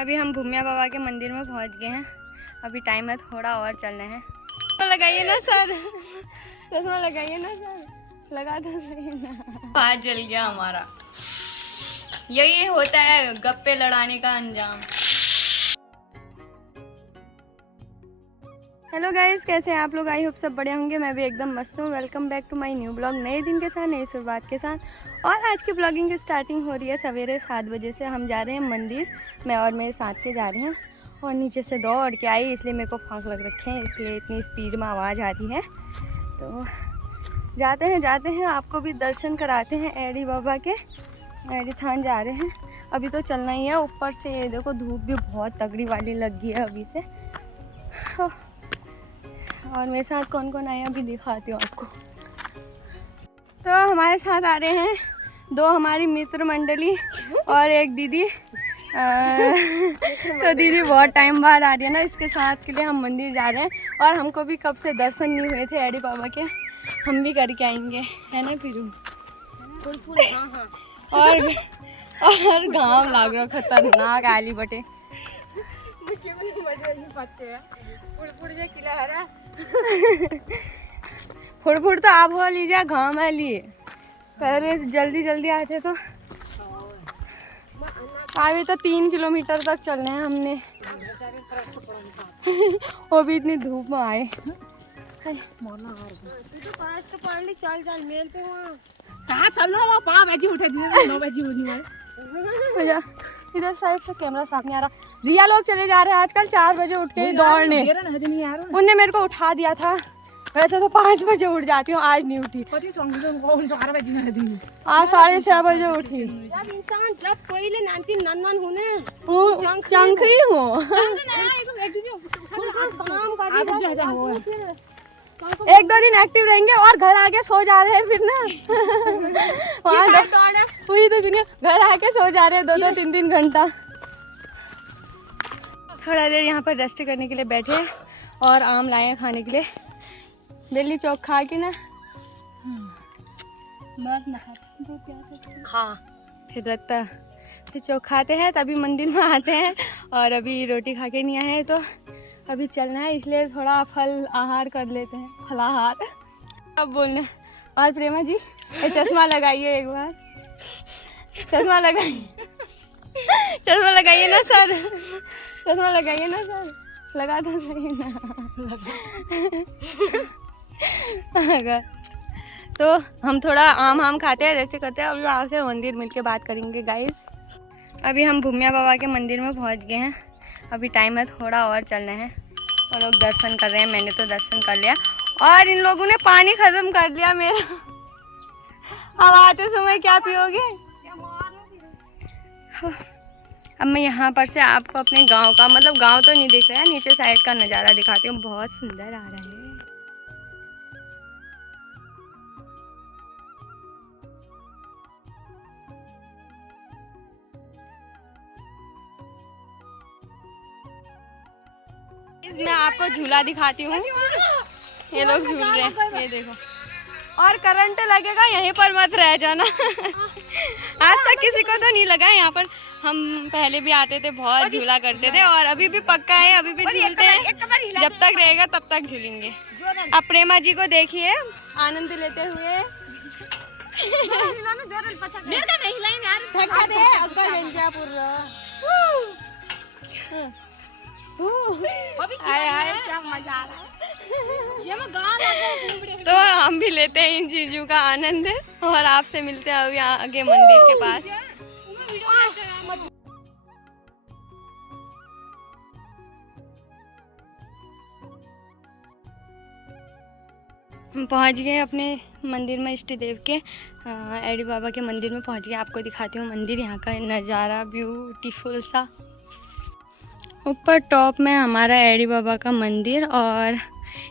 अभी हम भूमिया बाबा के मंदिर में पहुंच गए हैं। अभी टाइम है थोड़ा और चलना है। तो लगाइए ना सर, चश्मा लगाइए ना सर, लगा दो सही ना। हाथ जल गया हमारा। यही होता है गप्पे लड़ाने का अंजाम। हेलो गाइस, कैसे हैं आप लोग? आई होप सब बढ़िया होंगे। मैं भी एकदम मस्त हूँ। Welcome back to my new blog, नए दिन के साथ नई शुरुआत के साथ। और आज की ब्लॉगिंग की स्टार्टिंग हो रही है सवेरे 7 बजे से। हम जा रहे हैं मंदिर, मैं और मेरे साथ के जा रहे हैं। और नीचे से दौड़ के आई, इसलिए मेरे को फांक लग रखे हैं, इसलिए इतनी स्पीड में आवाज़ आ रही है। तो जाते हैं आपको भी दर्शन कराते हैं एडी बाबा के। एडी थान जा रहे हैं, अभी तो चलना ही है। ऊपर से ये देखो धूप भी बहुत तगड़ी वाली लग गई है अभी से। और मेरे साथ कौन कौन आए अभी दिखाती हूँ आपको। तो हमारे साथ आ रहे हैं दो हमारी मित्र मंडली और एक दीदी। तो दीदी बहुत टाइम बाद आ रही है ना, इसके साथ के लिए हम मंदिर जा रहे हैं। और हमको भी कब से दर्शन नहीं हुए थे एडी बाबा के, हम भी करके आएंगे, है ना फिर। और घाम लाग रहा खतरनाक आली बटे। फुड़ तो आप हो लीजिए, घाम है लिए पहले जल्दी जल्दी आए थे। तो अभी तो 3 किलोमीटर तक चलने हैं हमने। वो भी इतनी धूप में आए। चल चल मेलते कहाँ चलना, वहाँ 5 बजे उठे थे, 9 बजे होनी है। इधर साइड से कैमरा साफ नहीं आ रहा। रिया लोग चले जा रहे हैं आजकल 4 बजे उठ के दौड़ने। उनने मेरे को उठा दिया था, वैसे तो 5 बजे उठ जाती हूँ, आज नहीं उठी। आज 6:30 बजे उठी। जब इंसान जब पहले नानती नन्नन होने चंखी हूँ। एक दो दिन एक्टिव रहेंगे और घर आके सो जा रहे हैं फिर ना। वही तो फिर घर आके सो जा रहे हैं 2-2 3-3 घंटा। थोड़ा देर यहाँ पर रेस्ट करने के लिए बैठे और आम लाए हैं खाने के लिए। बेली चौक खा के ना खा फिर लगता फिर चौक खाते हैं, तभी मंदिर में आते हैं। और अभी रोटी खा के नहीं आए हैं, तो अभी चलना है, इसलिए थोड़ा फल आहार कर लेते हैं, फलाहार। अब बोलने और प्रेमा जी चश्मा लगाइए एक बार, चश्मा लगाइए, चश्मा लगाइए ना सर, चश्मा लगाइए ना सर, लगा दो सही ना। तो हम थोड़ा आम खाते हैं, रेस्ट करते हैं। अभी आके मंदिर मिलके बात करेंगे गाइस। अभी हम भूमिया बाबा के मंदिर में पहुंच गए हैं। अभी टाइम है थोड़ा और चलना है। और लोग दर्शन कर रहे हैं, मैंने तो दर्शन कर लिया। और इन लोगों ने पानी खत्म कर लिया मेरा। अब आते समय क्या पियोगे? अब मैं यहाँ पर से आपको अपने गांव का, मतलब गांव तो नहीं दिख रहा है, नीचे साइड का नज़ारा दिखाती हूँ। बहुत सुंदर आ रहा है। मैं आपको झूला दिखाती हूँ। ये लोग झूल रहे हैं, ये देखो। और करंट लगेगा, यहीं पर मत रह जाना। आज तक किसी को तो नहीं लगा है यहाँ पर। हम पहले भी आते थे, बहुत झूला करते थे, और अभी भी पक्का है, अभी भी झूलते हैं। जब तक रहेगा तब तक झूलेंगे। अब प्रेमा जी को देखिए आनंद लेते हुए। क्या मजा आ रहा है। तो हम भी लेते हैं इन चीजों का आनंद, और आपसे मिलते हैं अभी आगे मंदिर के पास। हम पहुंच गए अपने मंदिर में, इष्ट देव के एडी बाबा के मंदिर में पहुंच गए। आपको दिखाती हूँ मंदिर, यहाँ का नज़ारा ब्यूटीफुल सा। ऊपर टॉप में हमारा एडी बाबा का मंदिर, और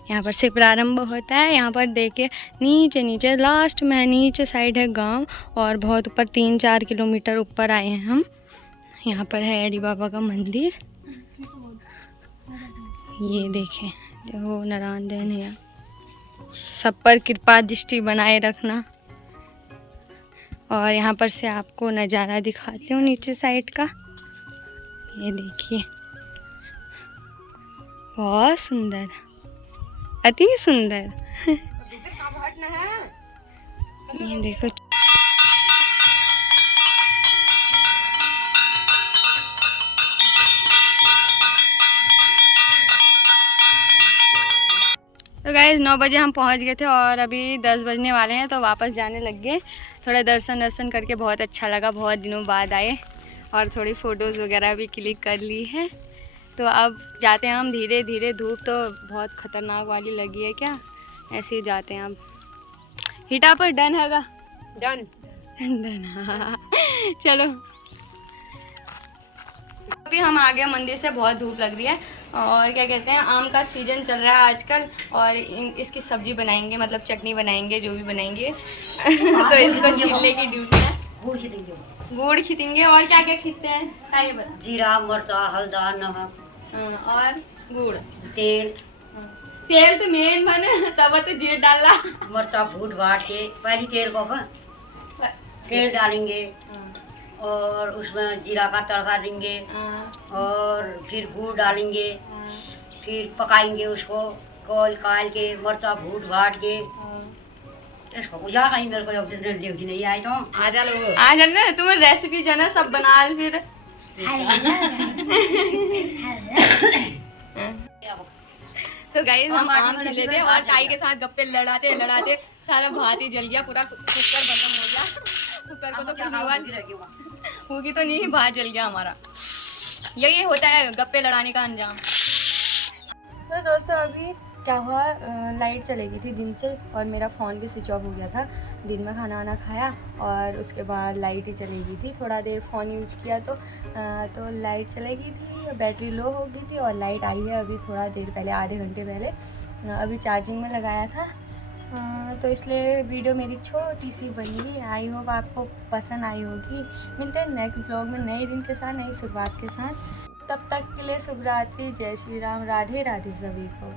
यहाँ पर से प्रारंभ होता है। यहाँ पर देखिए नीचे लास्ट में नीचे साइड है गांव, और बहुत ऊपर 3-4 किलोमीटर ऊपर आए हैं हम। यहाँ पर है एडी बाबा का मंदिर। ये देखें, जो नारायण देन है, सब पर कृपा दृष्टि बनाए रखना। और यहाँ पर से आपको नज़ारा दिखाती हूँ नीचे साइड का। ये देखिए, बहुत सुंदर, अति सुंदर। ये देखो, तो गाइस 9 बजे हम पहुंच गए थे और अभी 10 बजने वाले हैं, तो वापस जाने लग गए। थोड़ा दर्शन करके बहुत अच्छा लगा, बहुत दिनों बाद आए और थोड़ी फ़ोटोज़ वगैरह भी क्लिक कर ली है। तो अब जाते हैं हम धीरे धीरे। धूप तो बहुत ख़तरनाक वाली लगी है, क्या ऐसे ही जाते हैं अब। हिटा पर डन हैगा, डन डन चलो, अभी हम आ गए मंदिर से। बहुत धूप लग रही है और क्या कहते हैं, आम का सीज़न चल रहा है आजकल और इसकी सब्जी बनाएंगे, मतलब चटनी बनाएंगे, जो भी बनाएंगे तो इसको छीलने की ड्यूटी है। गुड़ खींचेंगे और क्या क्या खींचते हैं ये बता। जीरा, मिर्चा, हल्दा, नमक और गुड़, तेल। तेल तो मेन बने, तब तो जीर डालना। मिर्चा भूट भाट के पहले तेल को तेल डालेंगे और उसमें जीरा का तड़का देंगे और फिर गुड़ डालेंगे, फिर पकाएंगे उसको कोल काल के, मिर्चा भूट भाट के इसको बुझा। कहीं मेरे को ड्यूटी नहीं आई तो आ जा लो, आ जाना। तुम्हें रेसिपी जो है ना सब बना फिर। तो गाइस हम आम छिले थे और टाई के साथ गप्पे लड़ाते लड़ाते सारा भात ही जल गया, पूरा कुकर बंद हो गया। कुकर को तो कुछ हुआ होगी तो नहीं, भात जल गया हमारा। यही होता है गप्पे लड़ाने का अंजाम। तो दोस्तों अभी क्या हुआ, लाइट चली गई थी दिन से और मेरा फ़ोन भी स्विच ऑफ हो गया था। दिन में खाना वाना खाया और उसके बाद लाइट ही चली गई थी। थोड़ा देर फ़ोन यूज़ किया तो लाइट चली गई थी, बैटरी लो हो गई थी और लाइट आई है अभी थोड़ा देर पहले, आधे घंटे पहले। अभी चार्जिंग में लगाया था। तो इसलिए वीडियो मेरी छोटी सी बनी। आई होप आपको पसंद आई होगी। मिलते हैं नेक्स्ट ब्लॉग में नए दिन के साथ, नई शुरुआत के साथ। तब तक के लिए शुभ रात्रि, जय श्री राम, राधे राधे सभी को।